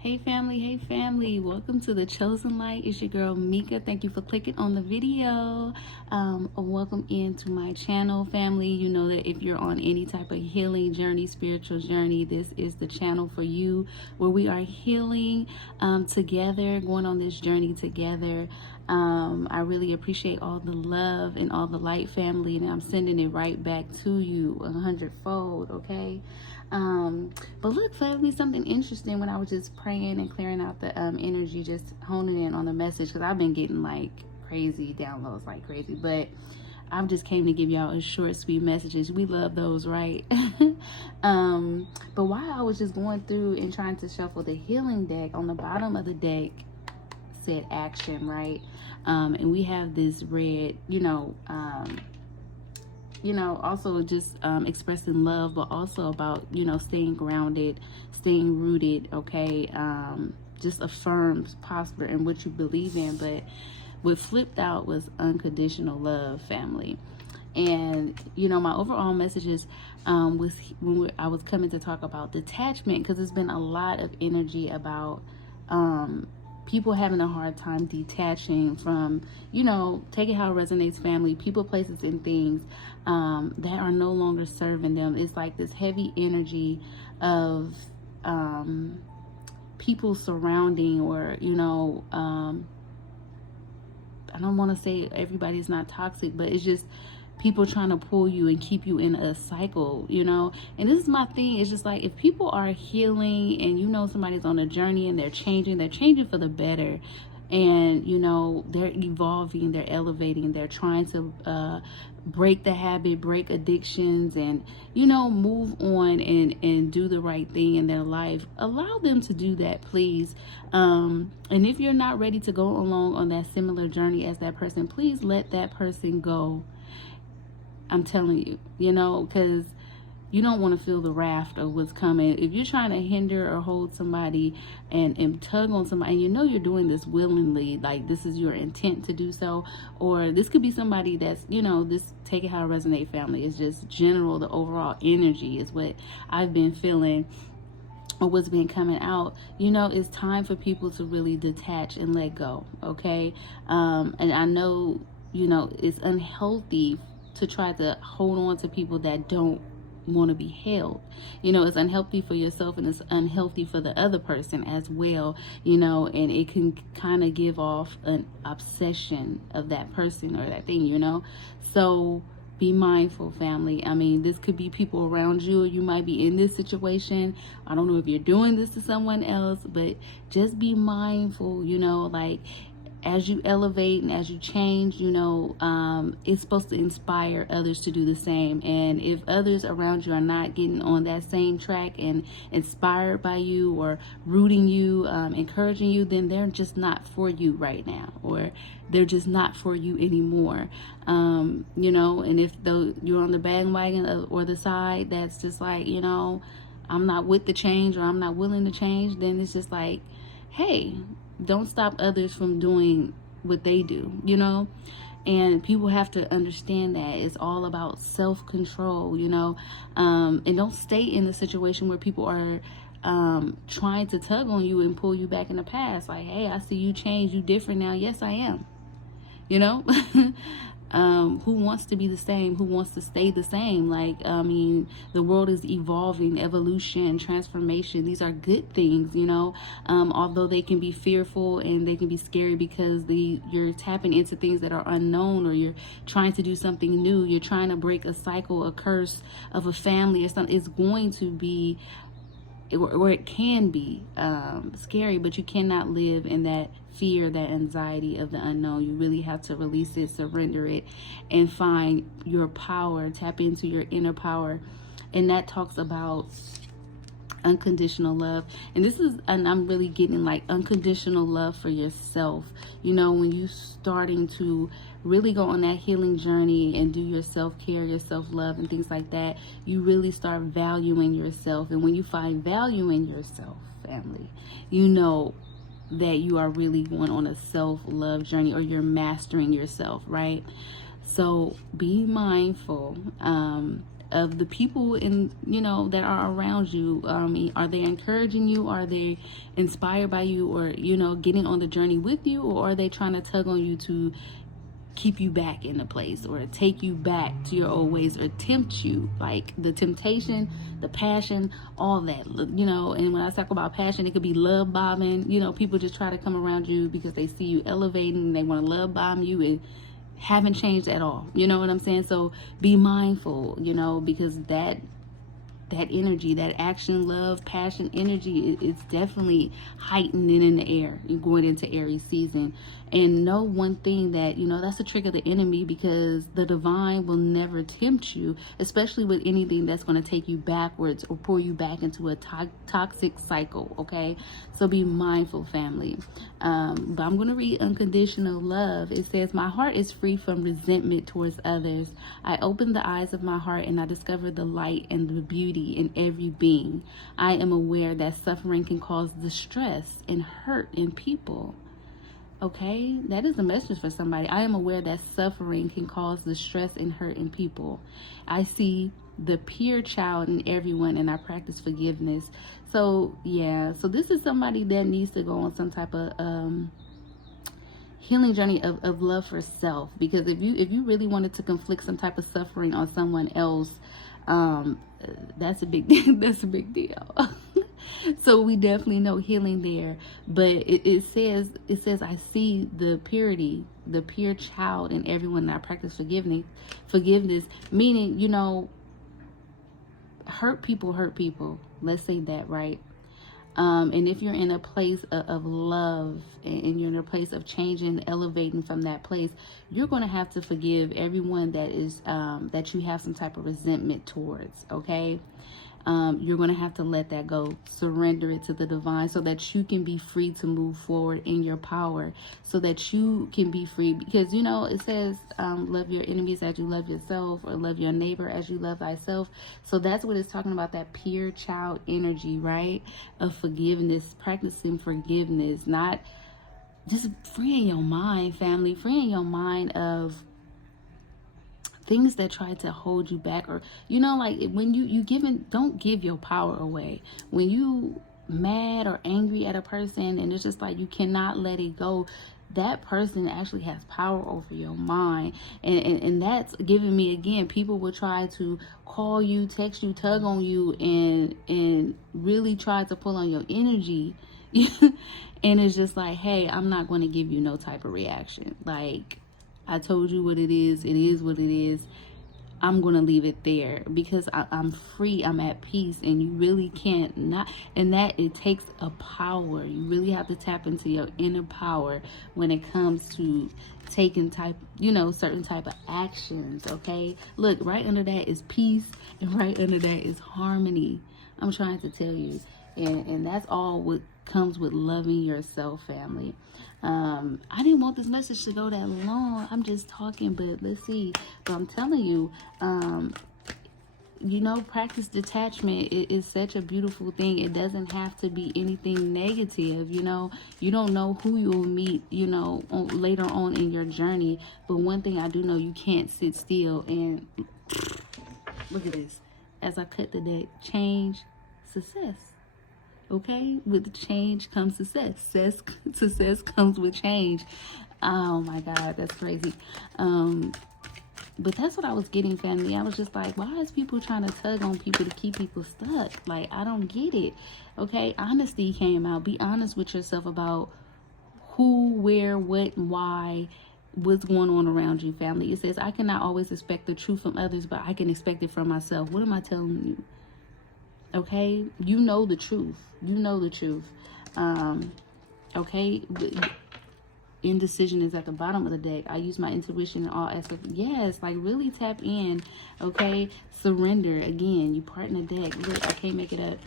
Hey family, welcome to the Chosen Light. It's your girl Mika. Thank you for clicking on the video. Welcome into my channel, family. You know that if you're on any type of healing journey, spiritual journey, this is the channel for you, where we are healing together, going on this journey together. I really appreciate all the love and all the light, family, and I'm sending it right back to you 100-fold, okay? But look, family, something interesting when I was just praying and clearing out the energy, just honing in on the message, because I've been getting like crazy downloads, like crazy, but I've just came to give y'all a short, sweet messages. We love those, right? But while I was just going through and trying to shuffle the healing deck, on the bottom of the deck said action, right? And we have this red, also just expressing love, but also about, staying grounded, staying rooted, okay? Just affirms, prosper in what you believe in. But what flipped out was unconditional love, family. And, my overall messages was when I was coming to talk about detachment, because there's been a lot of energy about people having a hard time detaching from, take it how it resonates, family, people, places, and things that are no longer serving them. It's like this heavy energy of people surrounding, or, I don't want to say everybody's not toxic, but it's just people trying to pull you and keep you in a cycle, and this is my thing. It's just like, if people are healing and somebody's on a journey and they're changing for the better, and they're evolving, they're elevating, they're trying to break the habit, break addictions, and move on and do the right thing in their life, allow them to do that, please. And if you're not ready to go along on that similar journey as that person, please let that person go. I'm telling you, because you don't want to feel the raft of what's coming. If you're trying to hinder or hold somebody and tug on somebody, and you're doing this willingly, like this is your intent to do so, or this could be somebody that's, this, take it how it resonates, family. It's just general, the overall energy is what I've been feeling, or what's been coming out. It's time for people to really detach and let go, okay? And I know, it's unhealthy to try to hold on to people that don't want to be held. It's unhealthy for yourself, and it's unhealthy for the other person as well, and it can kind of give off an obsession of that person or that thing, so be mindful, family. I mean, this could be people around you, or you might be in this situation. I don't know if you're doing this to someone else, but just be mindful, like, as you elevate and as you change, it's supposed to inspire others to do the same. And if others around you are not getting on that same track and inspired by you, or rooting you, encouraging you, then they're just not for you right now, or they're just not for you anymore. And if you're on the bandwagon or the side that's just like, I'm not with the change, or I'm not willing to change, then it's just like, hey, don't stop others from doing what they do, and people have to understand that it's all about self-control, and don't stay in the situation where people are trying to tug on you and pull you back in the past. Like, hey, I see you change, you different now. Yes, I am. Who wants to be the same? Who wants to stay the same? Like, I mean, the world is evolving, evolution, transformation. These are good things, although they can be fearful and they can be scary, because you're tapping into things that are unknown, or you're trying to do something new. You're trying to break a cycle, a curse of a family or something. It's going to be, or it can be scary, but you cannot live in that fear, that anxiety of the unknown. You really have to release it, surrender it, and find your power, tap into your inner power. And that talks about unconditional love. And I'm really getting like unconditional love for yourself. When you starting to really go on that healing journey and do your self-care, your self-love, and things like that, you really start valuing yourself. And when you find value in yourself, family, that you are really going on a self-love journey, or you're mastering yourself, right? So be mindful of the people in, you know, that are around you. Are they encouraging you? Are they inspired by you, or, you know, getting on the journey with you? Or are they trying to tug on you to keep you back in the place, or take you back to your old ways, or tempt you? Like the temptation, the passion, all that, you know. And when I talk about passion, it could be love bombing. You know, people just try to come around you because they see you elevating and they want to love bomb you, and haven't changed at all. You know what I'm saying? So be mindful, you know, because that energy, that action, love, passion, energy, it's definitely heightening in the air. You're going into Aries season. And know one thing, that, you know, that's a trick of the enemy, because the divine will never tempt you, especially with anything that's going to take you backwards or pull you back into a toxic cycle, okay? So be mindful, family. But I'm going to read unconditional love. It says, my heart is free from resentment towards others. I open the eyes of my heart and I discover the light and the beauty in every being. I am aware that suffering can cause distress and hurt in people. Okay, that is a message for somebody. I am aware that suffering can cause distress and hurt in people. I see the pure child in everyone, and I practice forgiveness. So yeah, so this is somebody that needs to go on some type of healing journey of love for self. Because if you really wanted to conflict some type of suffering on someone else, that's a big that's a big deal. So we definitely know healing there. But it says I see the purity, the pure child in everyone, and I practice forgiveness, meaning, you know, hurt people. Let's say that, right? And if you're in a place of love, and you're in a place of changing, elevating from that place, you're going to have to forgive everyone that is that you have some type of resentment towards, okay? You're going to have to let that go, surrender it to the divine, so that you can be free to move forward in your power, so that you can be free. Because, you know, it says, love your enemies as you love yourself, or love your neighbor as you love thyself. So that's what it's talking about, that pure child energy, right? Of forgiveness, practicing forgiveness, not just freeing your mind, family, freeing your mind of things that try to hold you back. Or, you know, like when you don't give your power away. When you mad or angry at a person, and it's just like you cannot let it go, that person actually has power over your mind. And that's giving me, again, people will try to call you, text you, tug on you, and really try to pull on your energy. And it's just like, hey, I'm not going to give you no type of reaction. Like, I told you what it is what it is. I'm going to leave it there, because I'm free, I'm at peace. And you really can't not, and that it takes a power. You really have to tap into your inner power when it comes to taking certain type of actions, okay? Look, right under that is peace, and right under that is harmony. I'm trying to tell you. And that's all what comes with loving yourself, family. I didn't want this message to go that long. I'm just talking, but let's see. But I'm telling you, you know, practice detachment. It is such a beautiful thing. It doesn't have to be anything negative. You know, you don't know who you'll meet, you know, later on in your journey. But one thing I do know, you can't sit still. And look at this. As I cut the deck, change, success. Okay, with change comes success. Success comes with change. Oh my God, that's crazy. But that's what I was getting, family. I was just like, why is people trying to tug on people to keep people stuck? Like, I don't get it. Okay, honesty came out. Be honest with yourself about who, where, what, and why. What's going on around you, family. It says, I cannot always expect the truth from others, but I can expect it from myself. What am I telling you? Okay, you know the truth. You know the truth. Okay, indecision is at the bottom of the deck. I use my intuition in all aspects. Yes, like really tap in. Okay, surrender. Again, you part in the deck. Look, I can't make it up.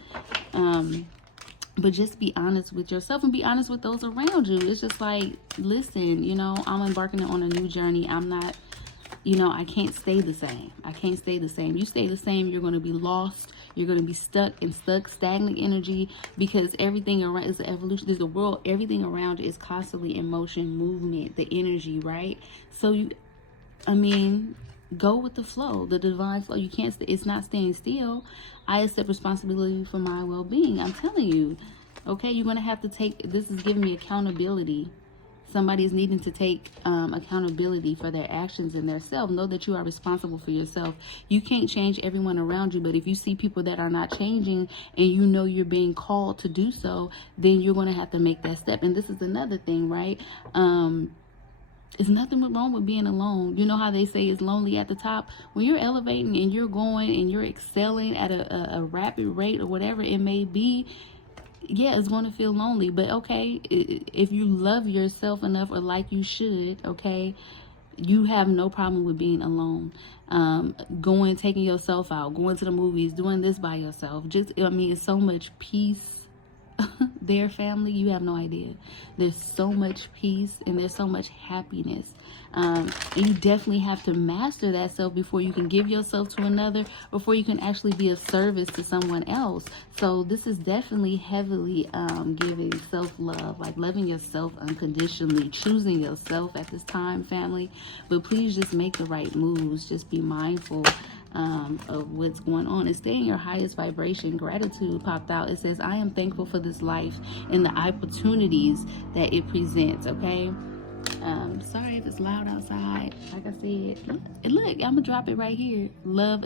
But just be honest with yourself and be honest with those around you. It's just like, listen, you know, I'm embarking on a new journey. I'm not, you know, I can't stay the same. I can't stay the same. You stay the same, you're going to be lost. You're going to be stuck, stagnant energy, because everything around is an evolution. There's a world, everything around is constantly in motion, movement, the energy, right? So I mean, go with the flow, the divine flow. You can't, it's not staying still. I accept responsibility for my well-being. I'm telling you, okay, you're going to have to take, this is giving me accountability. Somebody is needing to take accountability for their actions and their self. Know that you are responsible for yourself. You can't change everyone around you, but if you see people that are not changing and you know you're being called to do so, then you're going to have to make that step. And this is another thing, right? There's nothing wrong with being alone. You know how they say it's lonely at the top? When you're elevating and you're going and you're excelling at a rapid rate or whatever it may be, yeah, it's going to feel lonely. But okay, if you love yourself enough, or like you should, okay, you have no problem with being alone. Going, taking yourself out, going to the movies, doing this by yourself. Just, I mean, it's so much peace there, family. You have no idea. There's so much peace and there's so much happiness. And you definitely have to master that self before you can give yourself to another, before you can actually be of service to someone else. So this is definitely heavily giving self-love, like loving yourself unconditionally, choosing yourself at this time, family. But please just make the right moves. Just be mindful of what's going on and stay in your highest vibration. Gratitude popped out. It says, I am thankful for this life and the opportunities that it presents. Okay, sorry if it's loud outside. Like I said, look, I'm gonna drop it right here. Love